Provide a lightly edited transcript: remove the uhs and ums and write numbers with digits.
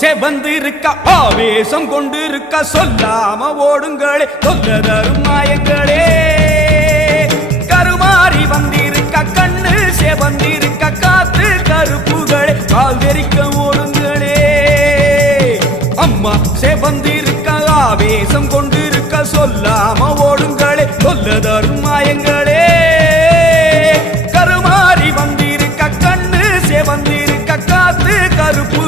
செவந்திருக்க ஆவேசம் கொண்டிருக்க சொல்லாம ஓடுங்களே சொல்ல தரும் மாயங்களே கருமாறி வந்திருக்க கண்ணு செவந்திருக்க காத்து கருப்புகளே கால் வெறிக்க ஓடுங்களே அம்மா செவந்திருக்க ஆவேசம் கொண்டிருக்க சொல்லாம ஓடுங்களே சொல்ல தரும் மாயங்களே கருமாறி வந்திருக்க கண்ணு செவந்திருக்க காத்து கருப்பு